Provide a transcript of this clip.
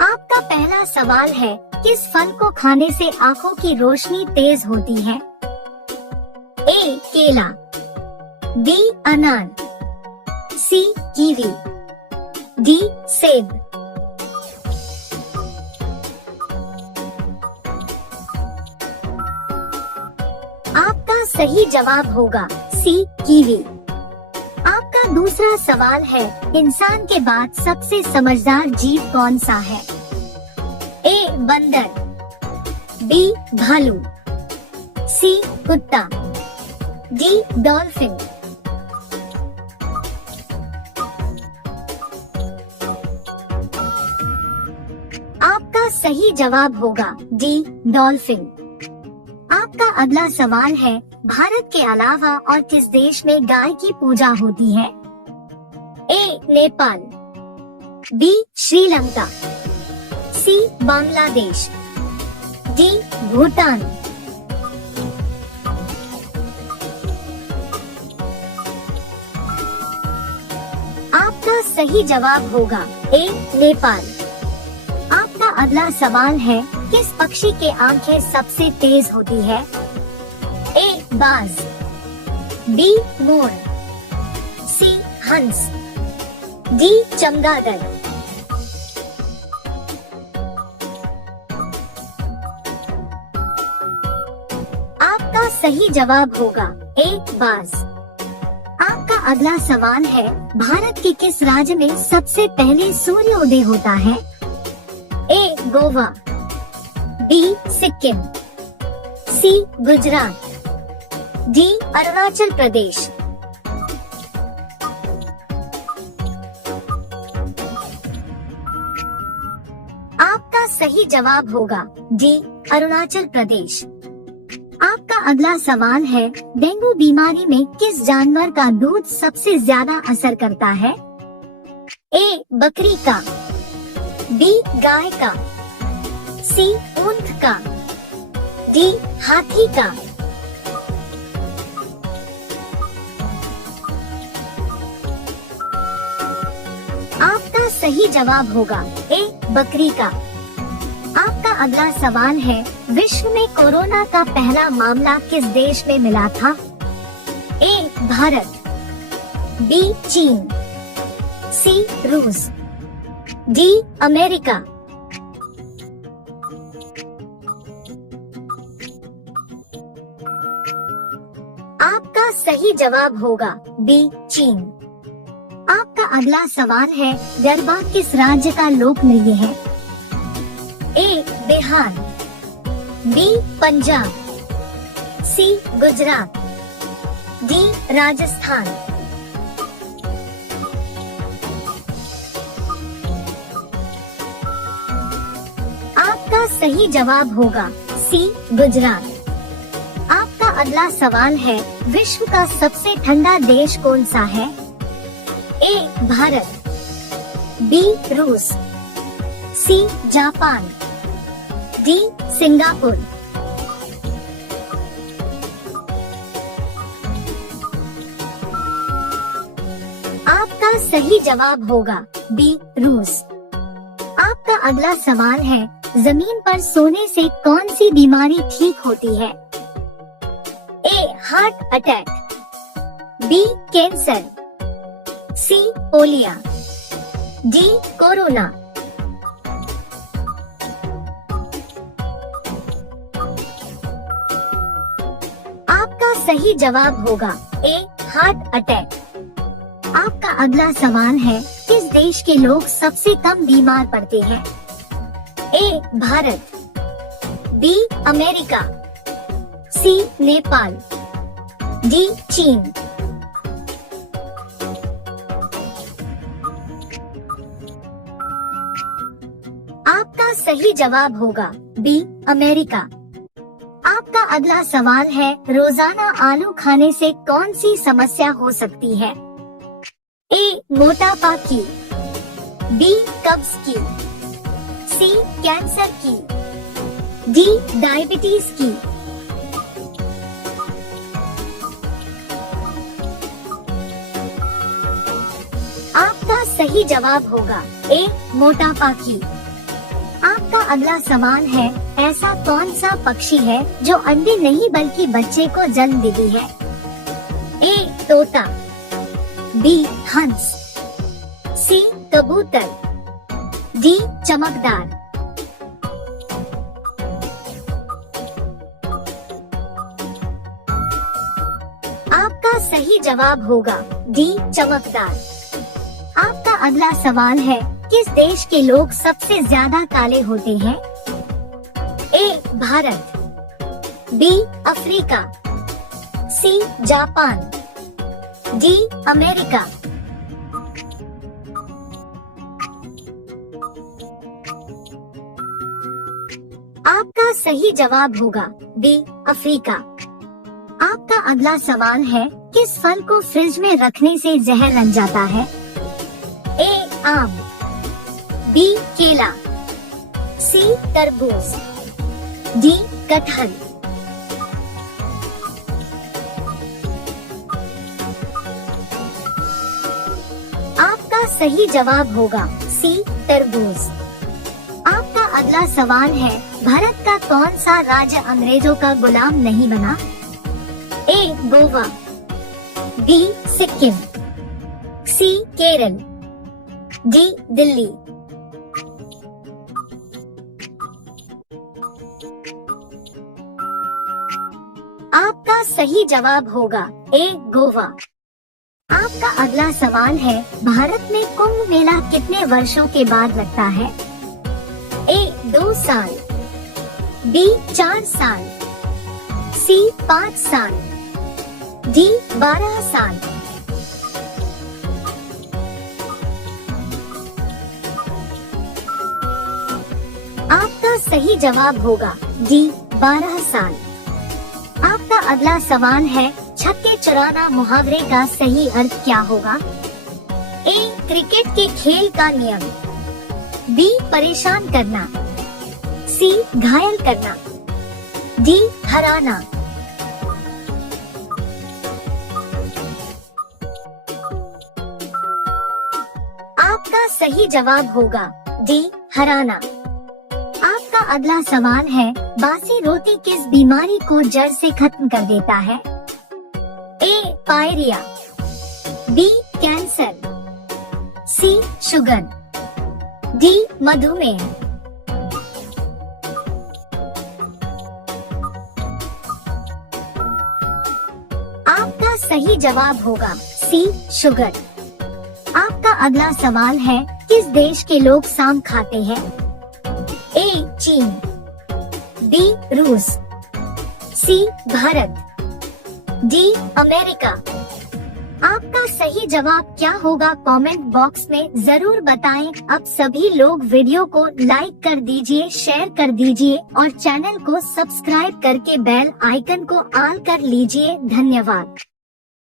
आपका पहला सवाल है, किस फल को खाने से आँखों की रोशनी तेज होती है? ए केला, बी अनार, सी कीवी, डी सेब। आपका सही जवाब होगा सी कीवी। आपका दूसरा सवाल है, इंसान के बाद सबसे समझदार जीव कौन सा है? ए बंदर, बी भालू, सी कुत्ता, डी डॉल्फिन। आपका सही जवाब होगा डी डॉल्फिन। आपका अगला सवाल है, भारत के अलावा और किस देश में गाय की पूजा होती है? ए नेपाल, बी श्रीलंका, सी बांग्लादेश, डी भूटान। आपका सही जवाब होगा ए नेपाल। आपका अगला सवाल है, किस पक्षी के आंखें सबसे तेज होती है? ए बाज, बी मोर, सी हंस, डी चमगादड़। आपका सही जवाब होगा ए बाज। आपका अगला सवाल है, भारत के किस राज्य में सबसे पहले सूर्योदय होता है? ए गोवा, बी सिक्किम, सी गुजरात, डी अरुणाचल प्रदेश। आपका सही जवाब होगा डी अरुणाचल प्रदेश। आपका अगला सवाल है, डेंगू बीमारी में किस जानवर का दूध सबसे ज्यादा असर करता है? ए बकरी का, बी गाय का, सी ऊंट का, डी हाथी का। आपका सही जवाब होगा ए बकरी का। आपका अगला सवाल है, विश्व में कोरोना का पहला मामला किस देश में मिला था? ए भारत, बी चीन, सी रूस, डी अमेरिका। आपका सही जवाब होगा बी चीन। आपका अगला सवाल है, गरबा किस राज्य का लोक नृत्य है? ए बिहार, बी पंजाब, सी गुजरात, डी राजस्थान। आपका सही जवाब होगा सी गुजरात। आपका अगला सवाल है, विश्व का सबसे ठंडा देश कौन सा है? ए भारत, बी रूस, सी जापान, डी सिंगापुर। आपका सही जवाब होगा बी रूस। आपका अगला सवाल है, जमीन पर सोने से कौन सी बीमारी ठीक होती है? A heart attack, B cancer, C polio, D corona. आपका सही जवाब होगा ए हार्ट अटैक। आपका अगला सवाल है, किस देश के लोग सबसे कम बीमार पड़ते हैं? A Bharat, B America, C Nepal, D चीन। आपका सही जवाब होगा बी अमेरिका। आपका अगला सवाल है, रोजाना आलू खाने से कौन सी समस्या हो सकती है? ए मोटापा की, बी कब्ज की, सी कैंसर की, डी डायबिटीज की। आपका सही जवाब होगा ए मोटापा की। आपका अगला सवाल है, ऐसा कौन सा पक्षी है जो अंडे नहीं बल्कि बच्चे को जन्म देती है? ए तोता, बी हंस, सी कबूतर, डी चमकदार। आपका सही जवाब होगा डी चमकदार। आपका अगला सवाल है, किस देश के लोग सबसे ज्यादा काले होते हैं? A Bharat, B Africa, C Japan, D America. आपका सही जवाब होगा बी अफ्रीका। आपका अगला सवाल है, किस फल को फ्रिज में रखने से जहर बन जाता है? ए आम, बी केला, सी तरबूज, डी कटहल। आपका सही जवाब होगा सी तरबूज। आपका अगला सवाल है, भारत का कौन सा राज्य अंग्रेजों का गुलाम नहीं बना? ए गोवा, बी सिक्किम, सी केरल, डी दिल्ली। आपका सही जवाब होगा ए गोवा। आपका अगला सवाल है, भारत में कुंभ मेला कितने वर्षों के बाद लगता है? ए 2 साल, बी 4 साल, सी 5 साल, डी 12 साल। आपका सही जवाब होगा डी 12 साल। आपका अगला सवाल है, छक्के चुराना मुहावरे का सही अर्थ क्या होगा? ए क्रिकेट के खेल का नियम, बी परेशान करना, सी घायल करना, डी हराना। आपका सही जवाब होगा डी हराना। आपका अगला सवाल है, बासी रोटी किस बीमारी को जड़ से खत्म कर देता है? ए पायरिया, बी कैंसर, सी शुगर, डी मधुमेह। आपका सही जवाब होगा सी शुगर। आपका अगला सवाल है, किस देश के लोग शाम खाते हैं? ए चीन, बी रूस, सी भारत, डी अमेरिका। आपका सही जवाब क्या होगा कमेंट बॉक्स में जरूर बताएं। अब सभी लोग वीडियो को लाइक कर दीजिए, शेयर कर दीजिए और चैनल को सब्सक्राइब करके बेल आइकन को ऑन कर लीजिए। धन्यवाद।